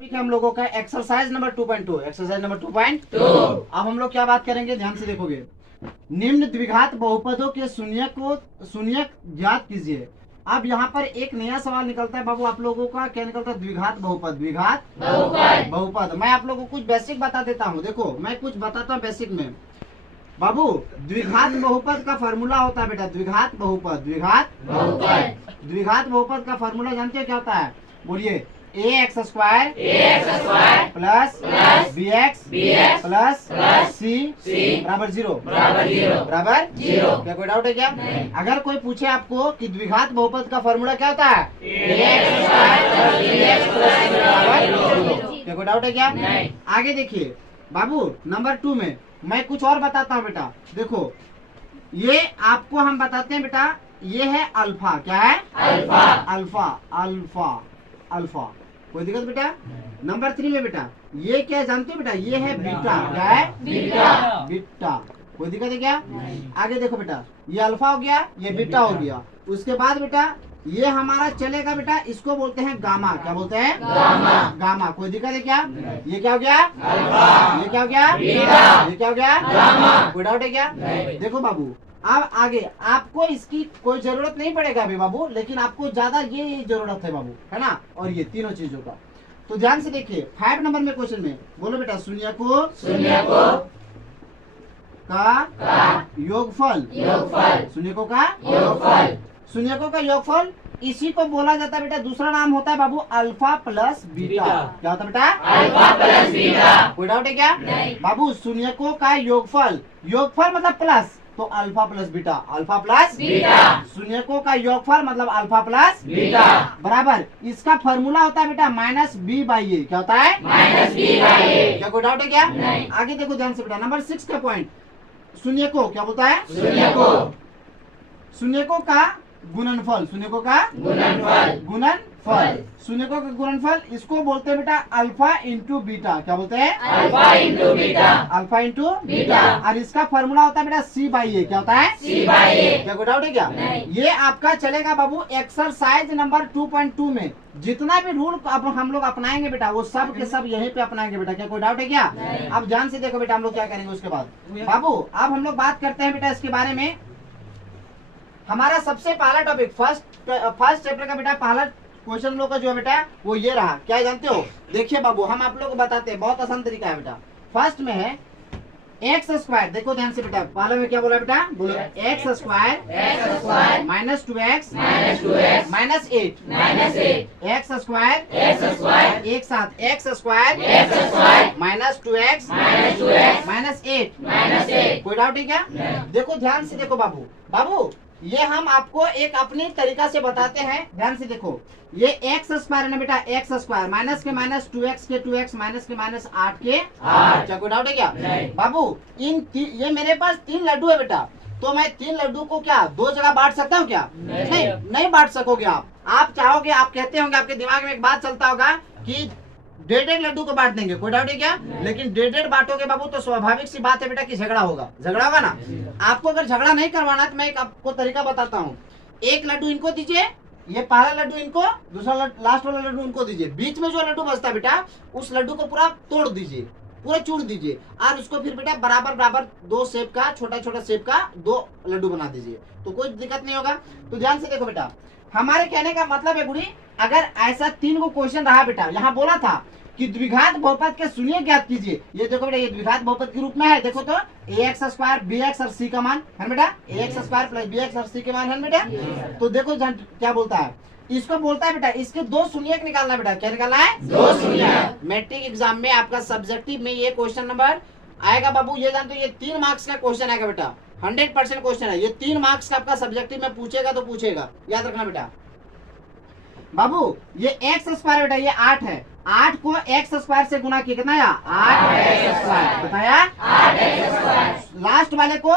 Topic है हम लोगों का एक्सरसाइज नंबर 2.2। Exercise number 2.2। अब हम लोग क्या बात करेंगे, ध्यान से देखोगे। निम्न द्विघात बहुपदों के शून्यक ज्ञात कीजिए। अब यहाँ पर एक नया सवाल निकलता है बाबू, आप लोगों का क्या निकलता है? द्विघात बहुपद। द्विघात बहुपद। मैं आप लोगों को कुछ बेसिक बता देता हूँ। देखो मैं कुछ बताता हूँ बेसिक में बाबू। द्विघात बहुपद का फॉर्मूला होता है बेटा, द्विघात बहुपद। द्विघात बहुपद का फॉर्मूला जानते हो क्या होता है? बोलिए। A x square plus b x plus c बराबर जीरो। बराबर क्या कोई डाउट है क्या? अगर कोई पूछे आपको कि द्विघात बहुपद का फॉर्मूला क्या होता है? क्या कोई डाउट है क्या? आगे देखिए बाबू, नंबर 2 में मैं कुछ और बताता हूँ बेटा। देखो ये आपको हम बताते हैं बेटा, ये है अल्फा। क्या है? अल्फा। कोई दिक्कत बेटा? नंबर 3 में बेटा ये क्या है जानते हो बेटा? ये है बीटा। क्या है? बीटा। कोई दिक्कत है क्या? आगे देखो बेटा, ये अल्फा हो गया, ये बीटा हो गया। उसके बाद बेटा ये हमारा चलेगा बेटा, इसको बोलते हैं गामा। क्या बोलते हैं? गामा। कोई दिक्कत है क्या? ये क्या हो गया? ये क्या हो गया? ये क्या हो गया? कोई डाउट है क्या? देखो बाबू, अब आगे आपको इसकी कोई जरूरत नहीं पड़ेगा अभी बाबू, लेकिन आपको ज्यादा ये जरूरत है बाबू, है ना? और ये तीनों चीजों का तो ध्यान से देखिए। 5 नंबर में क्वेश्चन में बोलो बेटा, शून्यकों का योगफल। शून्यकों का योगफल इसी को बोला जाता है बेटा, दूसरा नाम होता है बाबू अल्फा प्लस बीटा। क्या होता है बेटा? Alpha plus beta. कोई डाउट है क्या? बाबू शून्यकों का योगफल मतलब प्लस, तो अल्फा प्लस बीटा। शून्यकों का योगफल मतलब अल्फा प्लस बीटा बराबर इसका फॉर्मूला होता है बेटा -b/a। क्या होता है? -b/a। क्या कोई डाउट है क्या? आगे देखो ध्यान से बेटा, नंबर 6 का पॉइंट। शून्यकों क्या बोलता है? शून्यकों का गुणनफल। शून्यकों का गुणनफल इसको बोलते हैं बेटा अल्फा इंटू बीटा। क्या बोलते हैं? Alpha into beta. और इसका फॉर्मूला होता है बेटा c/a। क्या होता है? c/a। क्या कोई डाउट है क्या? ये आपका चलेगा बाबू एक्सरसाइज नंबर 2.2 में। जितना भी रूल अब हम लोग अपनाएंगे बेटा, वो सब के सब यहीं पे अपनाएंगे बेटा। क्या कोई डाउट है क्या? अब ध्यान से देखो बेटा, हम लोग क्या करेंगे उसके बाद बाबू। अब हम लोग बात करते हैं बेटा इसके बारे में। हमारा सबसे पहला टॉपिक फर्स्ट चैप्टर का बेटा पहला क्वेश्चन लोग का जो है बेटा वो ये रहा। क्या है जानते हो? देखिए बाबू, हम आप लोग को बताते हैं, बहुत आसान तरीका है बेटा। फर्स्ट में है एक्स स्क्वायर। देखो ध्यान से बेटा, पहले में क्या बोला बेटा? बोलो x square minus 2x minus 8 x square एक साथ x square minus 2x minus 8। कोई डाउट है क्या? देखो ध्यान से देखो बाबू, ये हम आपको एक अपनी तरीका से बताते हैं। ध्यान से देखो, ये एक्स स्क्वायर है ना बेटा, एक्स स्क्वायर माइनस के माइनस 2x के 2x माइनस के माइनस 8 के 8। क्या कोई डाउट है क्या? बाबू ये मेरे पास 3 लड्डू है बेटा, तो मैं 3 लड्डू को क्या 2 जगह बांट सकता हूँ क्या? नहीं बांट सकोगे आप चाहोगे, आप कहते होंगे, आपके दिमाग में एक बात चलता होगा कि 1.5 लड्डू को बांट देंगे। कोई डाउट है क्या? लेकिन 1.5 बांटोगे बाबू तो स्वाभाविक सी बात है बेटा कि झगड़ा होगा ना। आपको अगर झगड़ा नहीं करवाना तो मैं एक आपको तरीका बताता हूँ। एक लड्डू इनको दीजिए, ये पहला लड्डू इनको, दूसरा लास्ट वाला लड्डू उनको दीजिए। बीच में जो लड्डू बचता है बेटा, उस लड्डू को पूरा तोड़ दीजिए, पूरा चूड़ दीजिए, और उसको फिर बेटा बराबर 2 शेप का, छोटा शेप का 2 लड्डू बना दीजिए, तो कोई दिक्कत नहीं होगा। तो ध्यान से देखो बेटा, हमारे कहने का मतलब है गुड़ी, अगर ऐसा 3 को क्वेश्चन रहा बेटा, यहाँ बोला था कि द्विघात बहुपद के शून्य ज्ञात कीजिए। ये देखो बेटा, ये द्विघात बहुपद के रूप में है। देखो तो ax स्क्वायर bx और c का मान है बेटा, ax स्क्वायर प्लस bx और c के मान है बेटा। तो देखो क्या बोलता है, इसको बोलता है बेटा इसके 2 शून्यक निकालना बेटा। क्या निकालना है? 2 शून्यक। मैट्रिक एग्जाम में आपका सब्जेक्टिव में ये क्वेश्चन नंबर आएगा बाबू, ये जानते हो ये 3 मार्क्स का क्वेश्चन आएगा बेटा, 100% क्वेश्चन है ये। 3 मार्क्स का आपका सब्जेक्टिव में पूछेगा तो पूछेगा, याद रखना बेटा। बाबू ये एक्स स्क्वायर बेटा ये 8 है, 8 को एक्स स्क्वायर से गुना किया, कितना आया? 8x square. बताया? 8x square. फर्स्ट वाले को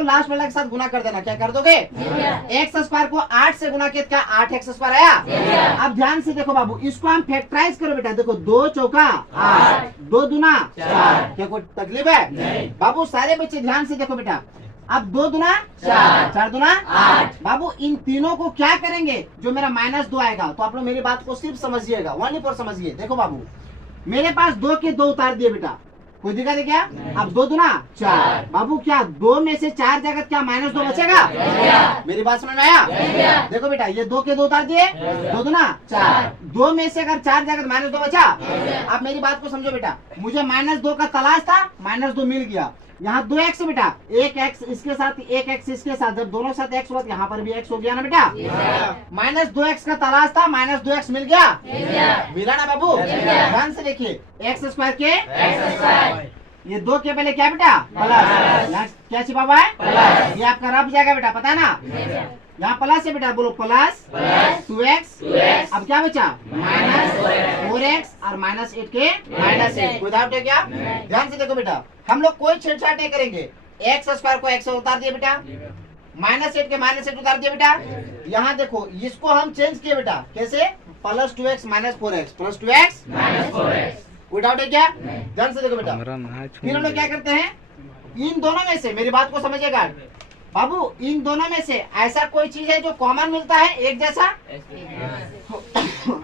लास्ट वाले के साथ गुना कर देना। क्या कर दोगे? एक्स स्क्वायर को 8 से गुना किया, क्या 8x स्क्वायर आया? अब ध्यान से देखो बाबू, इसको हम फैक्टराइज करो बेटा। देखो 2 चौका 8, 2 दूना 4। क्या कोई तकलीफ है? बाबू सारे बच्चे ध्यान से देखो बेटा, अब 2 दूना 4, 4 दूना 8। बाबू इन तीनों को क्या करेंगे, जो मेरा -2 आएगा, तो आप लोग मेरी बात को सिर्फ समझिएगा, 1 पर समझिए। देखो बाबू मेरे पास 2 के 2 उतार दिए बेटा, कोई दिक्कत है क्या? अब 2 दूना 4। बाबू क्या 2 में से 4 जगह क्या -2 बचेगा? मेरी बात समझ में आया? देखो बेटा ये 2 के 2 उतार दिए, 2 दूना 4। 2 में से अगर 4 जगह -2 बचा, अब मेरी बात को समझो बेटा, मुझे -2 का तलाश था, -2 मिल गया। यहाँ 2x है बेटा, एक x इसके साथ, एक x इसके साथ, जब दोनों साथ x हुआ तो यहाँ पर भी x हो गया ना बेटा। -2x का तलाश था, -2x मिल गया, मिला ना बाबू? ध्यान से देखिए, x स्क्वायर के ये 2 के पहले क्या बेटा? प्लस। यहाँ क्या छिपा हुआ है? प्लस। ये आपका रब जाएगा बेटा, पता है ना? यहाँ प्लस है बेटा, बोलो प्लस 2x। अब क्या बचा? -4x और -8 के -8। कोई डाउट है क्या? ध्यान से देखो बेटा, हम लोग कोई छेड़छाड़ नहीं करेंगे। एक्स स्क्वायर को x उतार दिया बेटा, -8 के -8 उतार दिया बेटा। यहाँ देखो इसको हम चेंज किए बेटा, कैसे? +2x -4x, +2x -4x। कोई डाउट है क्या? ध्यान से देखो बेटा, फिर हम लोग क्या करते हैं, इन दोनों में से, मेरी बात को समझिएगा बाबू, इन दोनों में से ऐसा कोई चीज है जो कॉमन मिलता है एक जैसा?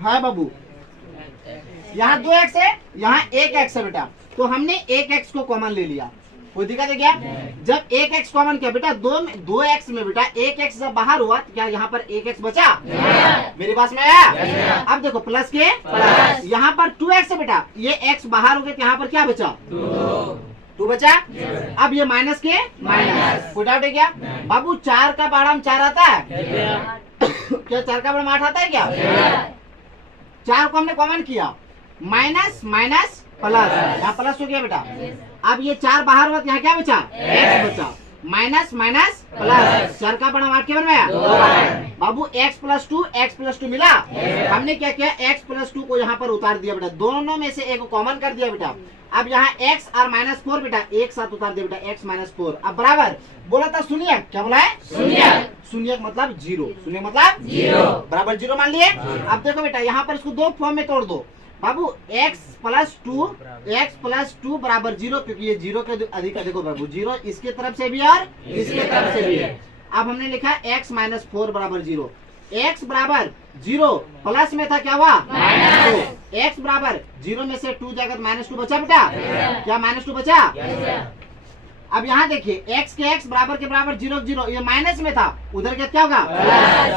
हाँ बाबू, यहाँ 2x है, यहाँ 1x है बेटा, तो हमने 1x को कॉमन ले लिया। कोई दिक्कत है क्या? जब 1x कॉमन किया बेटा, 2x में बेटा 1x जब बाहर हुआ तो क्या यहाँ पर 1x बचा? मेरी बात में आया? अब देखो प्लस के प्लस, यहाँ पर 2x है बेटा, ये x बाहर हो गया तो यहाँ पर क्या बचा? 2 बचा। अब ये माइनस के माइनस। कोई डाउट है क्या? बाबू 4 का बारह 4 आता है क्या? 4 का बारह 8 आता है क्या? 4 को हमने कॉमन किया, माइनस माइनस प्लस, यहाँ प्लस हो गया बेटा। अब ये 4 बाहर हुआ, यहाँ क्या बचा? x बचा, माइनस माइनस प्लस, 4 का बड़ा 8 के बनवाया बाबू, x+2 मिला। हमने क्या किया, x+2 को यहाँ पर उतार दिया बेटा, दोनों में से एक कॉमन कर दिया बेटा। अब यहाँ x और -4 बेटा एक साथ उतार दिया बेटा, x -4। अब बराबर बोला था शून्य, क्या बोला है? शून्य मतलब 0, शून्य मतलब 0, बराबर 0 मान लिए। अब देखो बेटा यहाँ पर इसको 2 फॉर्म में तोड़ दो बाबू, x+2 बराबर 0, क्योंकि ये 0 के अधिक है। देखो बाबू 0 इसके तरफ से भी और इसके तरफ से भी है। अब हमने लिखा x -4 बराबर 0, x बराबर 0 प्लस में था, क्या हुआ? -2। x बराबर 0 में से 2 जाकर -2 बचा बेटा, क्या -2 बचा? अब यहाँ देखिए x के x बराबर के बराबर 0 0, ये माइनस में था, उधर के क्या होगा?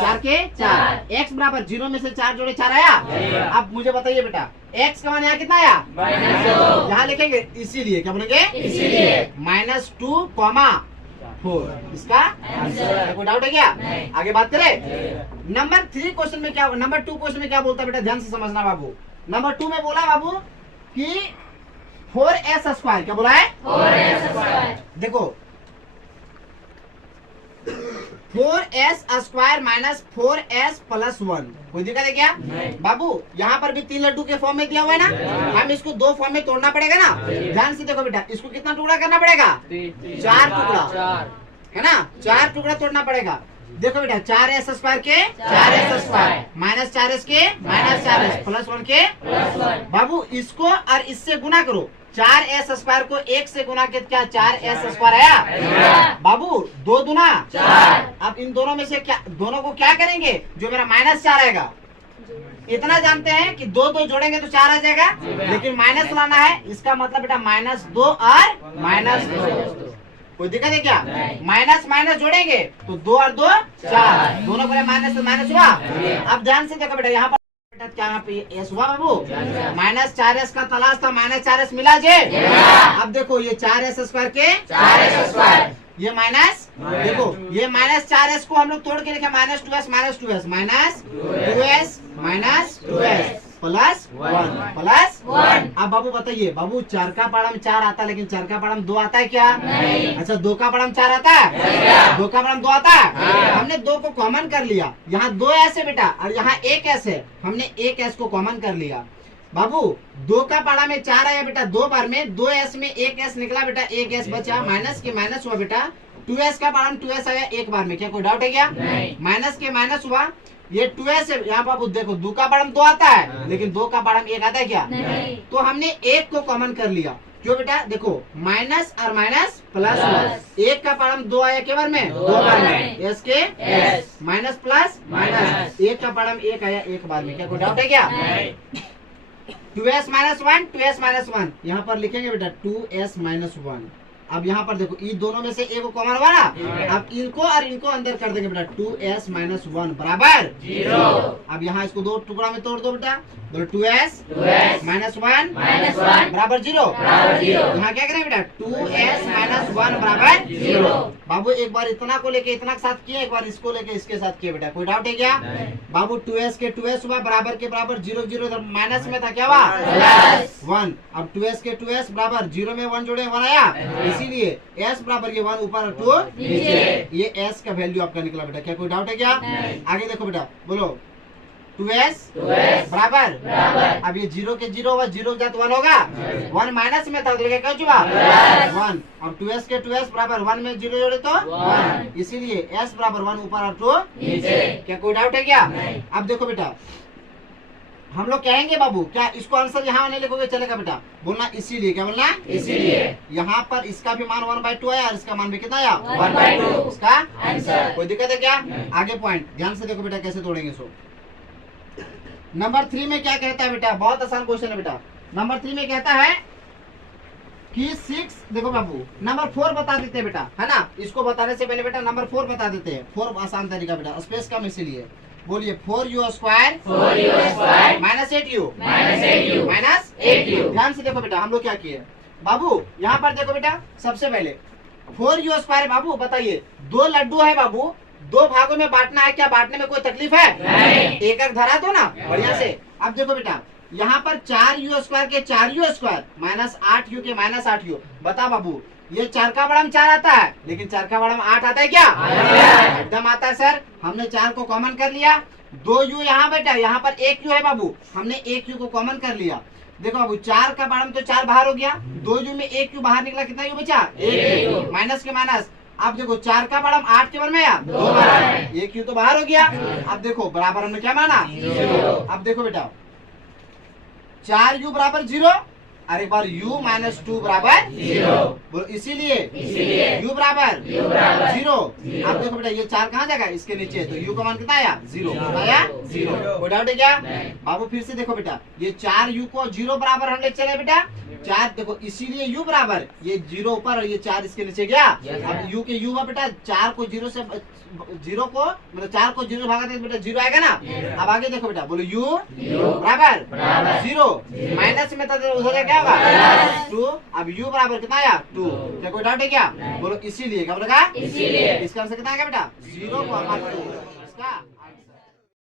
4 के 4। x बराबर 0 में से 4 जोड़े 4 आया। अब मुझे बताइए बेटा x का मान यहाँ कितना आया? -2। यहाँ लिखेंगे इसीलिए, क्या बोलेंगे? इसीलिए -2,4 इसका आंसर। कोई डाउट है क्या? आगे बात करें। नंबर 3 क्वेश्चन में क्या, नंबर 2 क्वेश्चन में क्या बोलता है बेटा, ध्यान से समझना बाबू। नंबर 2 में बोला बाबू कि 4s स्क्वायर, क्या बोला है? 4s square. देखो 4s स्क्वायर -4s + 1। कोई दिक्कत है क्या? बाबू यहाँ पर भी 3 लड्डू के फॉर्म में दिया हुआ है ना, हम इसको 2 फॉर्म में तोड़ना पड़ेगा ना। ध्यान से देखो बेटा, इसको कितना टुकड़ा करना पड़ेगा? 4 टुकड़ा, है ना? 4 टुकड़ा तोड़ना पड़ेगा। देखो बेटा 4s स्क्वायर के 4s स्क्वायर, -4s के -4s, +1 के +1। बाबू इसको और इससे गुना करो, 4s स्क्वायर को 1 से गुना के क्या 4s स्क्वायर आया? बाबू 2 दूना 4। अब इन दोनों में से क्या, दोनों को क्या करेंगे, जो मेरा -4 आएगा। इतना जानते हैं कि 2 2 जोड़ेंगे तो 4 आ जाएगा, लेकिन माइनस लाना है, इसका मतलब बेटा -2 और -2। कोई दिक्कत है क्या? माइनस माइनस जोड़ेंगे तो 2 और 2 4, दोनों को माइनस से माइनस हुआ। अब ध्यान से देखो बेटा, यहाँ पर क्या यहाँ पे एस हुआ बाबू, -4s का तलाश था, -4s मिला जे। अब देखो ये 4s स्क्वायर के 4s स्क्वायर, ये माइनस, देखो ये -4s को हम लोग तोड़ के लिखे, -2s +1 अब बाबू बताइए बाबू, 4 का पढ़म 4 आता है, लेकिन 4 का पढ़म 2 आता है क्या? अच्छा 2 का पढ़म 4 आता है, 2 का पढ़म 2 आता है। हमने 2 को कॉमन कर लिया, यहाँ 2s है बेटा और यहाँ 1s है, हमने 1s को कॉमन कर लिया। बाबू 2 का पाड़ा में 4 आया बेटा, 2 बार में 2s में 1s निकला बेटा, 1s बचा, माइनस के माइनस हुआ बेटा, 2s का पाड़ा में 2s आया एक बार में, क्या कोई डाउट है क्या? माइनस के माइनस हुआ, ये 2s है। यहाँ बाबू देखो 2 का पाड़ा में 2 आता है, लेकिन 2 का पाड़ा में 1 आता है क्या? तो हमने 1 को कॉमन कर लिया, क्यों बेटा? देखो माइनस और माइनस प्लस, एक का पारम 2 आया के बार में, 2 बार में, एस के एस, माइनस प्लस माइनस, एक का पारम 1 आया एक बार में। क्या कोई डाउट है क्या? 2s माइनस 1, 2s माइनस 1 यहाँ पर लिखेंगे बेटा 2s माइनस 1। अब यहाँ पर देखो इन दोनों में से एक को कॉमन हुआ ना, अब इनको और इनको अंदर कर देंगे बेटा 2s माइनस 1 बराबर 0। अब यहाँ इसको दो टुकड़ा में तोड़ दो बेटा, बोलो 2s माइनस 1 बराबर 0। यहाँ क्या करें बेटा 2s माइनस 1 बराबर 0। बाबू एक बार इतना को लेके इतना के साथ किए, एक बार इसको लेके इसके साथ किए बेटा, कोई डाउट है क्या? बाबू 2s के 2s हुआ बराबर के बराबर 0 0 इधर माइनस में था, क्या हुआ प्लस 1। अब 2s के 2s बराबर 0 में 1 जोड़े 1 आया, इसीलिए s बराबर ये 1 ऊपर 2 नीचे, ये s का वैल्यू आपका निकला बेटा। क्या कोई डाउट है क्या? आगे देखो बेटा, बोलो 2s बराबर, अब ये 0 के 0 होगा, 0 के साथ 1 होगा, 1 माइनस में था क्या क्या हुआ 1। अब 2s के 2s बराबर 1 में 0 जोड़े तो 1, इसीलिए s बराबर 1 ऊपर और 2 नीचे। क्या कोई डाउट है क्या? अब देखो बेटा हम लोग कहेंगे बाबू, क्या इसको आंसर यहाँ नहीं लिखोगे चलेगा बेटा? बोलना इसीलिए, क्या बोलना? इसीलिए। यहाँ पर इसका भी मान 1/2 आया और इसका मान भी कितना आया 1/2, इसका आंसर। कोई दिक्कत है क्या? आगे पॉइंट ध्यान से देखो बेटा कैसे तोड़ेंगे। सो नंबर 3 में क्या कहता है बेटा? बहुत आसान क्वेश्चन है बेटा। नंबर 3 में कहता है कि 6, देखो बाबू नंबर 4 बता देते हैं बेटा, है ना? इसको बताने से पहले बेटा नंबर 4 बता देते हैं। 4 आसान तरीका बेटा, स्पेस कम इसीलिए। बोलिए 4u square minus 8u minus 8u। ध्यान से देखो बेटा हम लोग क्या किए बाबू, यहाँ पर देखो बेटा सबसे पहले 4u स्क्वायर बाबू बताइए 2 लड्डू है बाबू, 2 भागों में बांटना है, क्या बांटने में कोई तकलीफ है? नहीं। एक एक धरा दो ना बढ़िया से। अब देखो बेटा यहाँ पर 4u स्क्वायर के 4u स्क्वायर माइनस 8u के माइनस 8u, बता बाबू ये 4 का बड़म 4 आता है, लेकिन 4 का बड़म 8 आता है क्या? एकदम आता है सर। हमने 4 को कॉमन कर लिया, 2u यहाँ बेटा, यहाँ पर 1u है बाबू, हमने 1u को कॉमन कर लिया। देखो बाबू 4 का बड़म तो 4 बाहर हो गया, 2u में 1u बाहर निकला, कितना u बचा? 1u, माइनस के माइनस। अब देखो 4 का बड़म 8 के बार में आया 2 बार, 1u तो बाहर हो गया। अब देखो बराबर हमने क्या माना 0। अब देखो बेटा 4u बराबर 0 और एक बार u माइनस 2 बराबर 0, इसीलिए u बराबर 0। अब देखो बेटा ये 4 कहाँ जाएगा? इसके नीचे, तो u का मान कितना आया 0, आया 0। कोई डाउट है क्या बाबू? फिर से देखो बेटा ये 4u को 0 बराबर हम ले चले बेटा 4, देखो इसीलिए u बराबर ये 0 ऊपर और ये 4 इसके नीचे गया। अब u के u हुआ बेटा 4 को 0 से 0 को मतलब 4 को 0 भागा बेटा 0 आएगा ना। अब आगे देखो बेटा बोलो u बराबर 0, माइनस में था उधर क्या होगा 2। अब u बराबर कितना आया 2। क्या कोई डाउट है क्या? बोलो इसीलिए, क्या बोलेगा? इसीलिए। इसका आंसर कितना आएगा बेटा 0 को इसका